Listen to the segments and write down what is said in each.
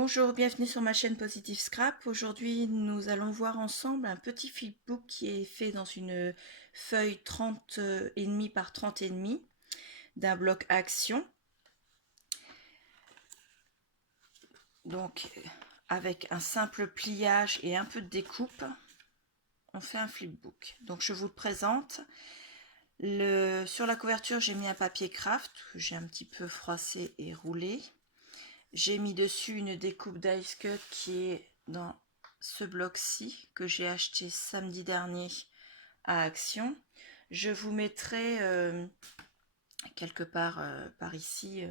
Bonjour, bienvenue sur ma chaîne Positive Scrap. Aujourd'hui, nous allons voir ensemble un petit flipbook qui est fait dans une feuille 30,5 par 30,5 d'un bloc Action. Donc, avec un simple pliage et un peu de découpe, on fait un flipbook. Donc, je vous le présente. Sur la couverture, j'ai mis un papier craft que j'ai un petit peu froissé et roulé. J'ai mis dessus une découpe d'Ice Cut qui est dans ce bloc-ci que j'ai acheté samedi dernier à Action. Je vous mettrai quelque part par ici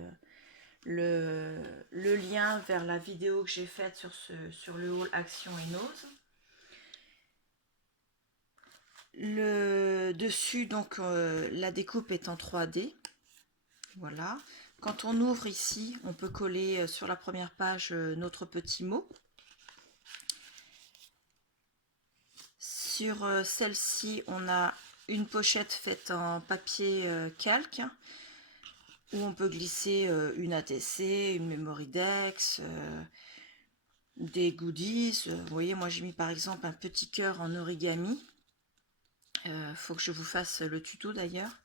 le lien vers la vidéo que j'ai faite sur le haul Action et Nose. Le dessus, donc la découpe est en 3D. Voilà. Quand on ouvre ici, on peut coller sur la première page notre petit mot. Sur celle-ci, on a une pochette faite en papier calque où on peut glisser une ATC, une memory dex, des goodies. Vous voyez, moi j'ai mis par exemple un petit cœur en origami. Faut que je vous fasse le tuto d'ailleurs.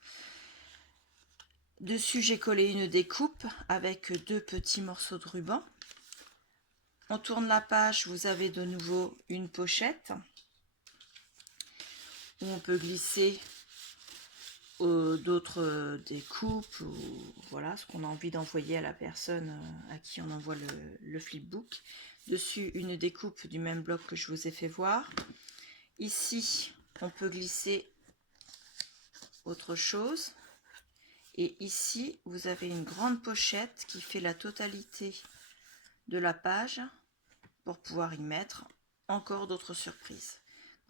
Dessus, j'ai collé une découpe avec deux petits morceaux de ruban. On tourne la page, vous avez de nouveau une pochette où on peut glisser d'autres découpes ou voilà ce qu'on a envie d'envoyer à la personne à qui on envoie le flipbook. Dessus, une découpe du même bloc que je vous ai fait voir. Ici, on peut glisser autre chose. Et ici, vous avez une grande pochette qui fait la totalité de la page pour pouvoir y mettre encore d'autres surprises.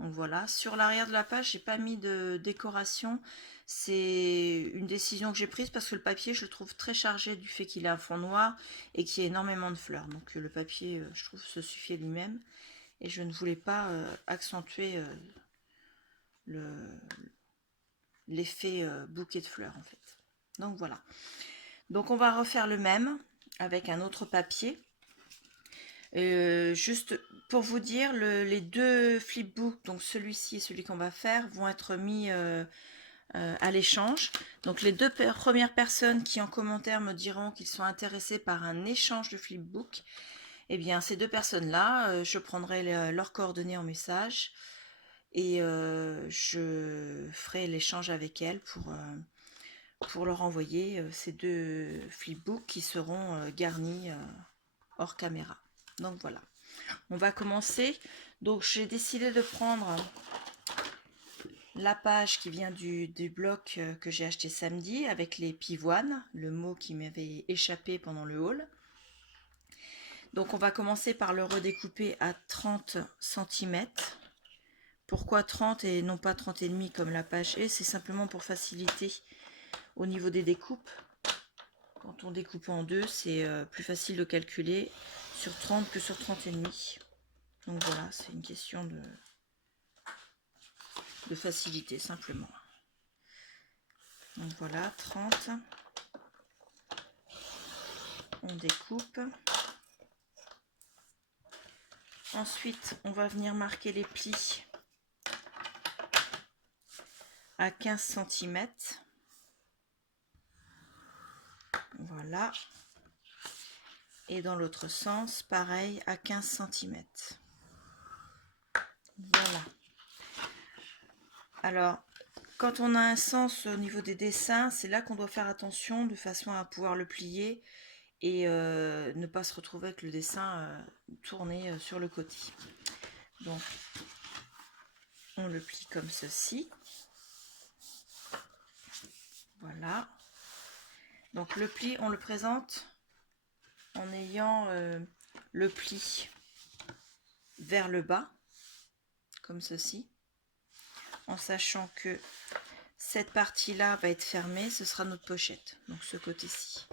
Donc voilà, sur l'arrière de la page, j'ai pas mis de décoration. C'est une décision que j'ai prise parce que le papier, je le trouve très chargé du fait qu'il a un fond noir et qu'il y a énormément de fleurs. Donc le papier, je trouve, se suffit lui-même. Et je ne voulais pas accentuer l'effet bouquet de fleurs en fait. Donc voilà. Donc on va refaire le même avec un autre papier. Juste pour vous dire, les deux flipbooks, donc celui-ci et celui qu'on va faire, vont être mis à l'échange. Donc les deux premières personnes qui en commentaire me diront qu'ils sont intéressés par un échange de flipbook, eh bien ces deux personnes-là, je prendrai leurs coordonnées en message et je ferai l'échange avec elles pour leur envoyer ces deux flipbooks qui seront garnis hors caméra. Donc voilà, on va commencer. Donc j'ai décidé de prendre la page qui vient du bloc que j'ai acheté samedi avec les pivoines, le mot qui m'avait échappé pendant le haul. Donc on va commencer par le redécouper à 30 cm. Pourquoi 30 et non pas 30,5 comme la page est? C'est simplement pour faciliter au niveau des découpes. Quand on découpe en deux, c'est plus facile de calculer sur 30 que sur 30,5. Donc voilà, c'est une question de facilité simplement. Donc voilà, 30. On découpe. Ensuite, on va venir marquer les plis à 15 cm. Voilà. Et dans l'autre sens, pareil, à 15 cm. Voilà. Alors, quand on a un sens au niveau des dessins, c'est là qu'on doit faire attention de façon à pouvoir le plier et ne pas se retrouver avec le dessin tourné sur le côté. Donc, on le plie comme ceci. Voilà. Donc le pli, on le présente en ayant le pli vers le bas, comme ceci, en sachant que cette partie-là va être fermée, ce sera notre pochette, donc ce côté-ci.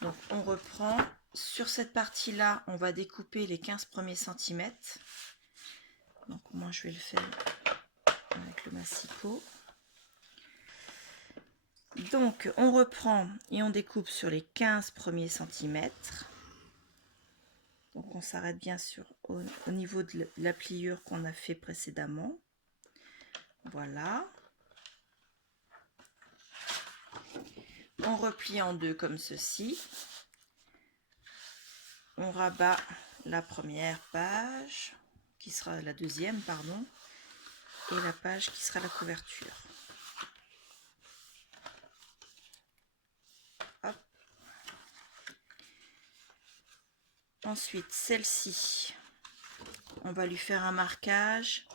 Donc on reprend, sur cette partie-là, on va découper les 15 premiers centimètres. Donc moi je vais le faire avec le massicot. Donc on reprend et on découpe sur les 15 premiers centimètres. Donc on s'arrête bien sûr au niveau de la pliure qu'on a fait précédemment. Voilà. On replie en deux comme ceci. On rabat la première page, qui sera la deuxième, pardon, et la page qui sera la couverture. Hop. Ensuite, celle-ci, on va lui faire un marquage.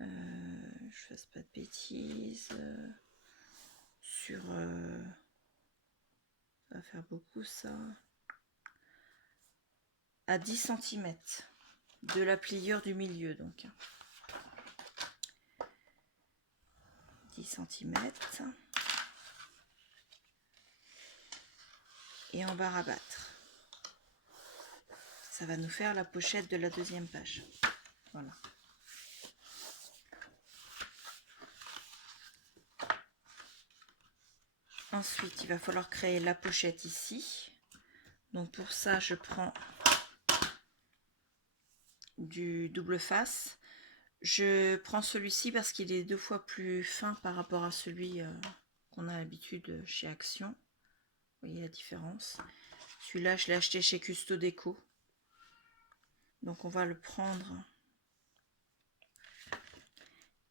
Je fasse pas de bêtises. Sur... ça va faire beaucoup ça. À 10 cm de la pliure du milieu, donc. 10 cm. Et on va rabattre. Ça va nous faire la pochette de la deuxième page. Voilà. Ensuite, il va falloir créer la pochette ici. Donc pour ça, je prends du double face. Je prends celui-ci parce qu'il est 2 fois plus fin par rapport à celui qu'on a l'habitude chez Action. Vous voyez la différence. Celui-là, je l'ai acheté chez Custo Déco. Donc on va le prendre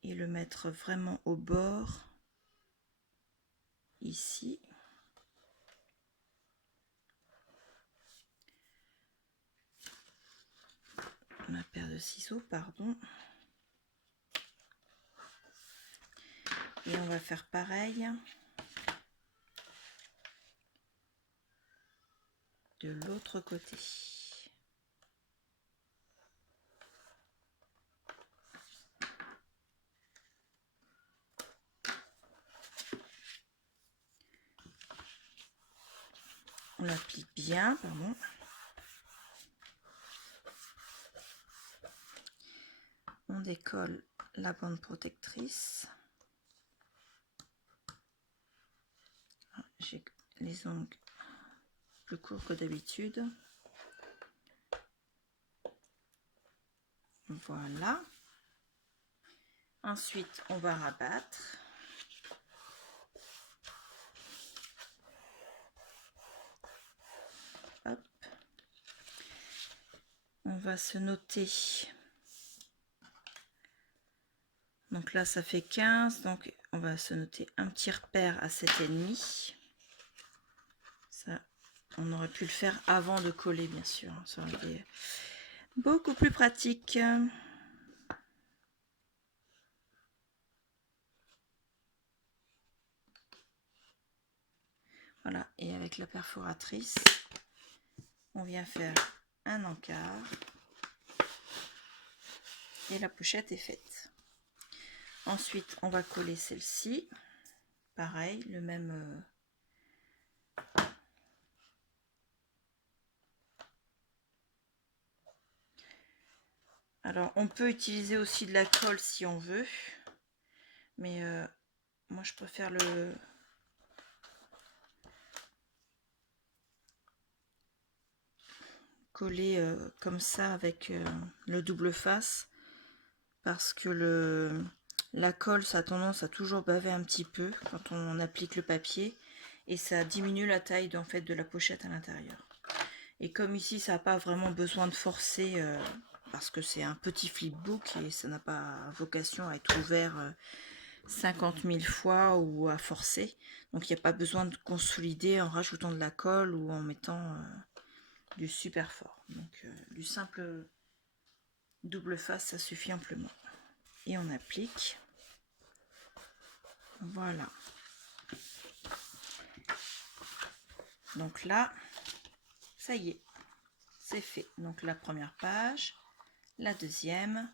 et le mettre vraiment au bord. Ici. Ma paire de ciseaux, pardon. Et on va faire pareil de l'autre côté. On l'applique bien, pardon. On décolle la bande protectrice. J'ai les ongles plus courts que d'habitude. Voilà. Ensuite, on va rabattre. Hop. On va se noter. Donc là, ça fait 15. Donc, on va se noter un petit repère à 7,5. Ça, on aurait pu le faire avant de coller, bien sûr. Ça aurait été beaucoup plus pratique. Voilà. Et avec la perforatrice, on vient faire un encart. Et la pochette est faite. Ensuite, on va coller celle-ci. Pareil, le même... Alors, on peut utiliser aussi de la colle si on veut. Mais moi, je préfère le... coller comme ça avec le double face. Parce que la colle, ça a tendance à toujours baver un petit peu quand on applique le papier. Et ça diminue la taille en fait, de la pochette à l'intérieur. Et comme ici, ça n'a pas vraiment besoin de forcer... parce que c'est un petit flipbook et ça n'a pas vocation à être ouvert 50 000 fois ou à forcer. Donc il n'y a pas besoin de consolider en rajoutant de la colle ou en mettant du super fort. Donc du simple double face, ça suffit amplement. Et on applique. Voilà. Donc là, ça y est, c'est fait. Donc la première page, la deuxième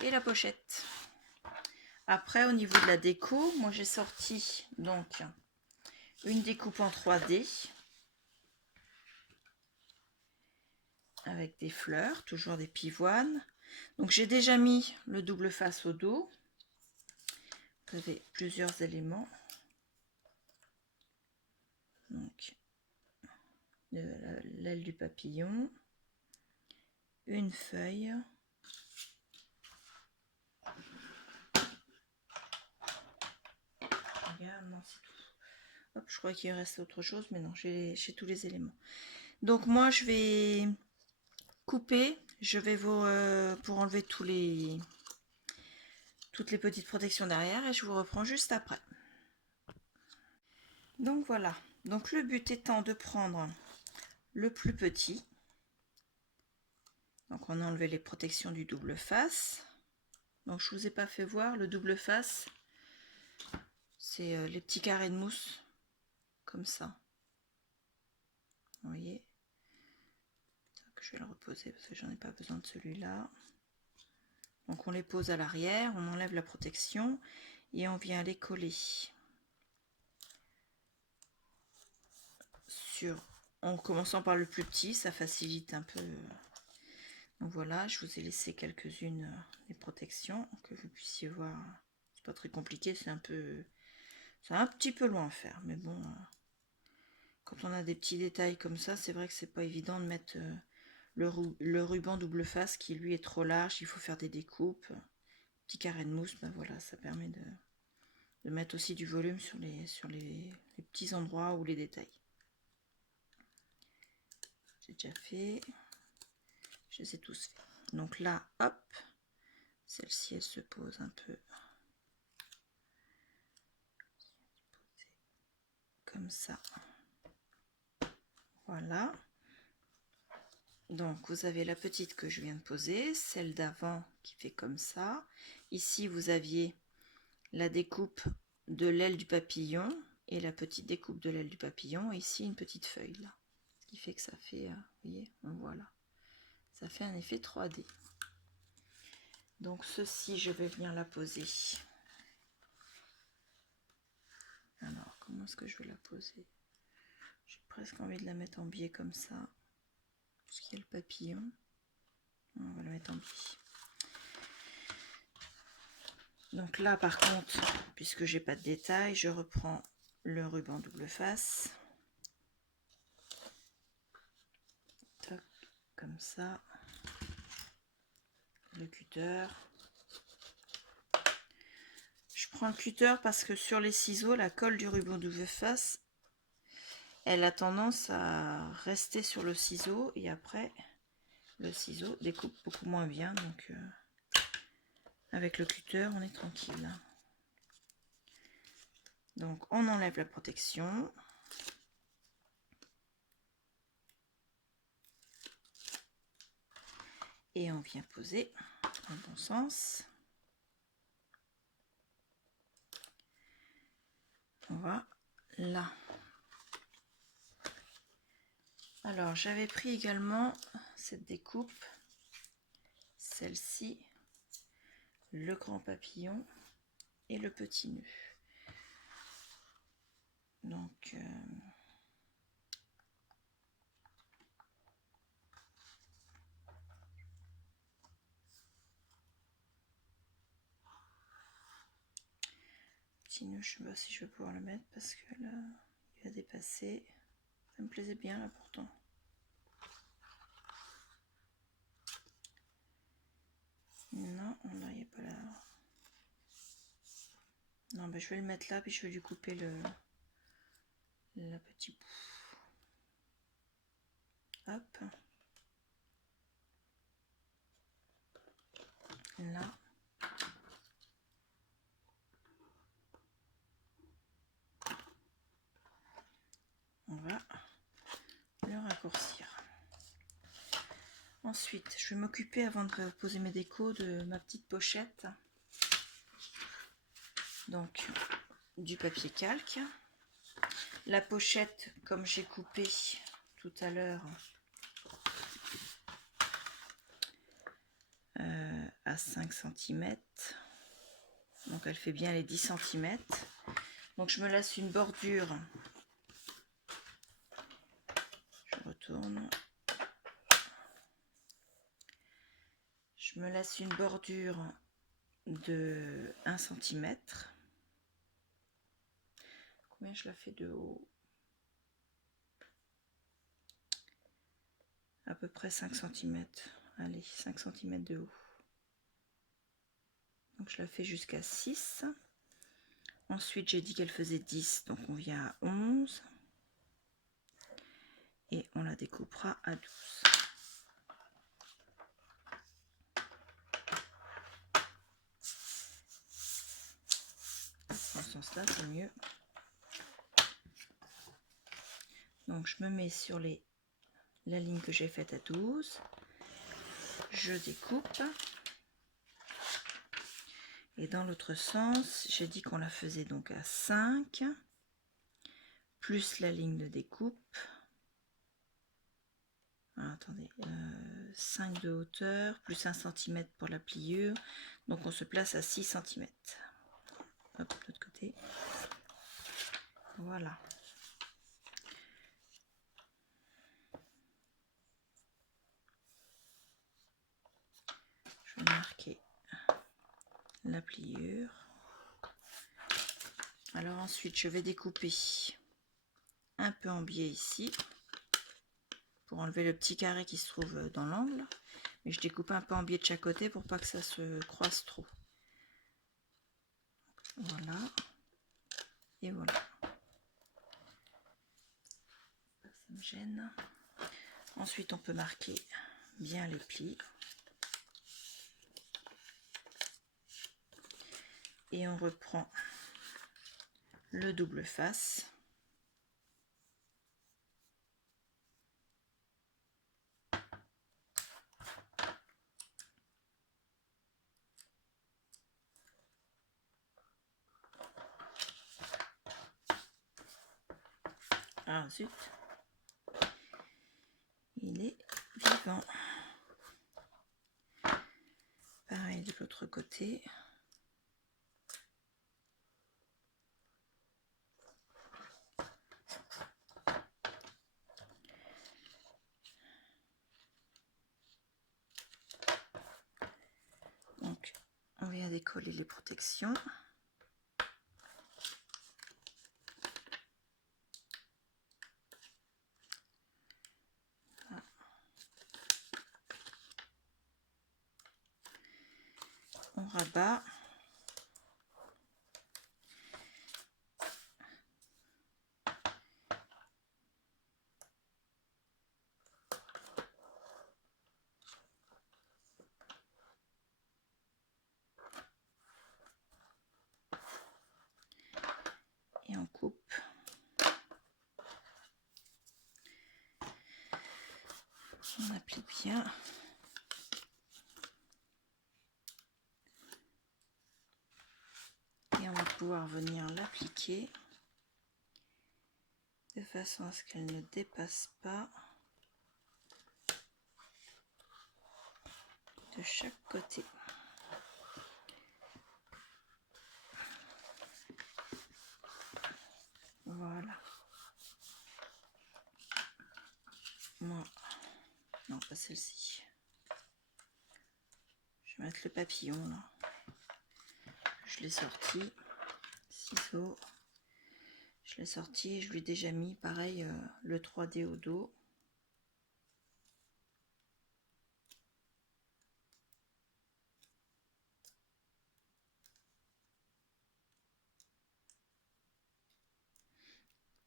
et la pochette. Après, au niveau de la déco, moi j'ai sorti donc une découpe en 3D avec des fleurs, toujours des pivoines. Donc j'ai déjà mis le double face au dos. Vous avez plusieurs éléments. Donc de l'aile du papillon, une feuille, regarde, non, c'est tout. Hop, je crois qu'il reste autre chose, mais non, j'ai tous les éléments. Donc moi, je vais couper, je vais vous pour enlever toutes les petites protections derrière, et je vous reprends juste après. Donc voilà, donc le but étant de prendre le plus petit. Donc on a enlevé les protections du double face. Donc je vous ai pas fait voir le double face, c'est les petits carrés de mousse comme ça. Vous voyez, je vais le reposer parce que j'en ai pas besoin de celui-là. Donc on les pose à l'arrière, on enlève la protection et on vient les coller sur, en commençant par le plus petit, ça facilite un peu. Donc voilà, je vous ai laissé quelques-unes des protections que vous puissiez voir. C'est pas très compliqué, c'est un petit peu loin à faire, mais bon, quand on a des petits détails comme ça, c'est vrai que c'est pas évident de mettre le ruban double face qui lui est trop large, il faut faire des découpes. Petit carré de mousse, ben voilà, ça permet de mettre aussi du volume sur les petits endroits ou les détails. J'ai déjà fait, je les ai tous faits. Donc là, hop, celle-ci elle se pose un peu comme ça. Voilà. Donc vous avez la petite que je viens de poser, celle d'avant qui fait comme ça. Ici vous aviez la découpe de l'aile du papillon et la petite découpe de l'aile du papillon. Et ici une petite feuille là, ce qui fait que ça fait, vous voyez, voilà, ça fait un effet 3D. Donc ceci, je vais venir la poser. Alors comment est-ce que je vais la poser? J'ai presque envie de la mettre en biais comme ça, puisqu'il y a le papillon. On va la mettre en biais. Donc là par contre, puisque j'ai pas de détails, je reprends le ruban double face. Toc, comme ça. Le cutter. Je prends le cutter parce que sur les ciseaux, la colle du ruban double face, elle a tendance à rester sur le ciseau et après le ciseau découpe beaucoup moins bien. Donc avec le cutter, on est tranquille. Donc on enlève la protection. Et on vient poser dans le bon sens. Voilà. Alors j'avais pris également cette découpe, celle-ci, le grand papillon et le petit nœud. Donc petit nœud, je sais pas si je vais pouvoir le mettre parce que là il va dépasser. Ça me plaisait bien là pourtant. Non, là il n'y a pas là. Non, ben, je vais le mettre là puis je vais lui couper la petite bout. Hop. Là. On va le raccourcir. Ensuite, je vais m'occuper avant de poser mes décos de ma petite pochette. Donc, du papier calque. La pochette, comme j'ai coupé tout à l'heure à 5 cm. Donc, elle fait bien les 10 cm. Donc, je me laisse une bordure. Je retourne. Je me laisse une bordure de 1 cm. Combien je la fais de haut? peu près 5 cm. Allez, 5 cm de haut. Donc je la fais jusqu'à 6. Ensuite, j'ai dit qu'elle faisait 10, donc on vient à 11. Et on la découpera à 12. Dans ce sens-là, c'est mieux. Donc je me mets sur la ligne que j'ai faite à 12. Je découpe. Et dans l'autre sens, j'ai dit qu'on la faisait donc à 5, plus la ligne de découpe. Ah, attendez, 5 de hauteur, plus 1 cm pour la pliure. Donc on se place à 6 cm. Hop, de l'autre côté. Voilà. Je vais marquer la pliure. Alors ensuite, je vais découper un peu en biais ici pour enlever le petit carré qui se trouve dans l'angle. Mais je découpe un peu en biais de chaque côté pour pas que ça se croise trop. Voilà. Et voilà. Ça me gêne. Ensuite, on peut marquer bien les plis. Et on reprend le double face. Ah zut, il est vivant. Pareil de l'autre côté. Donc, on vient décoller les protections. Voilà. On rabat. Et on coupe. On applique bien. Et on va pouvoir venir l'appliquer de façon à ce qu'elle ne dépasse pas de chaque côté. Voilà. Moi, non, pas celle-ci. Je vais mettre le papillon là. Je l'ai sorti. Ciseaux. Je l'ai sorti et je lui ai déjà mis pareil le 3D au dos.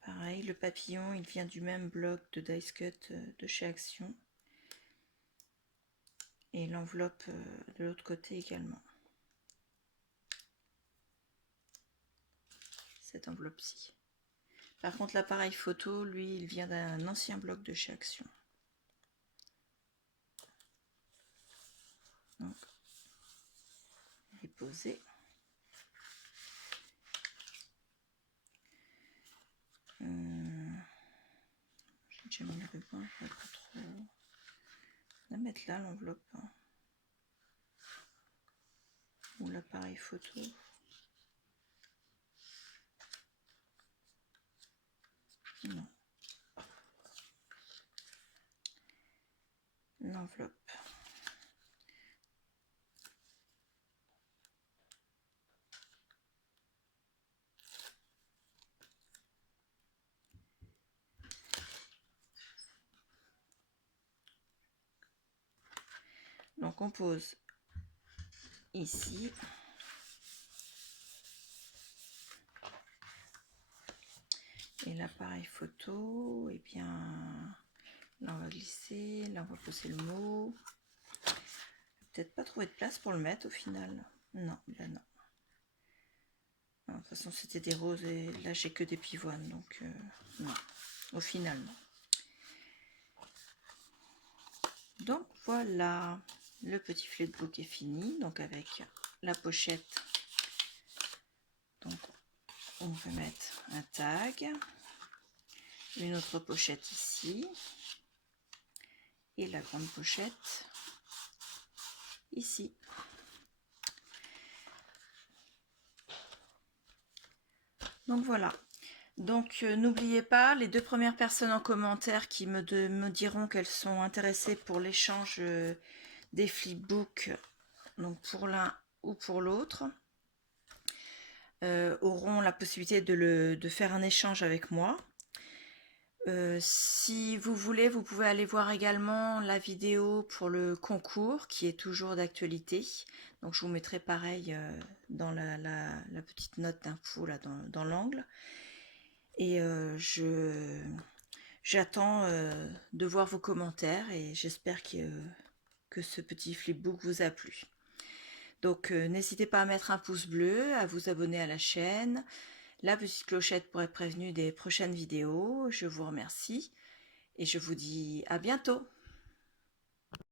Pareil, le papillon, il vient du même bloc de Dice Cut de chez Action. Et l'enveloppe de l'autre côté également. Cette enveloppe-ci. Par contre, l'appareil photo, lui, il vient d'un ancien bloc de chez Action. Donc, il est posé. J'ai déjà mis le ruban, je ne vais pas trop la mettre là, l'enveloppe. Hein. Ou l'appareil photo. Non. L'enveloppe. Donc on pose ici. Et l'appareil photo, et bien là on va glisser, là on va poser le mot. Peut-être pas trouver de place pour le mettre au final. Non, là non. De toute façon c'était des roses et là j'ai que des pivoines, donc non, au final non. Donc voilà, le petit flipbook est fini, donc avec la pochette. Donc on peut mettre un tag, une autre pochette ici, et la grande pochette ici. Donc voilà. Donc n'oubliez pas, les 2 premières personnes en commentaire qui me diront qu'elles sont intéressées pour l'échange des flipbooks, donc pour l'un ou pour l'autre, auront la possibilité de faire un échange avec moi. Si vous voulez, vous pouvez aller voir également la vidéo pour le concours qui est toujours d'actualité. Donc je vous mettrai pareil dans la petite note d'info là dans l'angle. Et j'attends de voir vos commentaires et j'espère que ce petit flipbook vous a plu. Donc n'hésitez pas à mettre un pouce bleu, à vous abonner à la chaîne, la petite clochette pour être prévenu des prochaines vidéos. Je vous remercie et je vous dis à bientôt.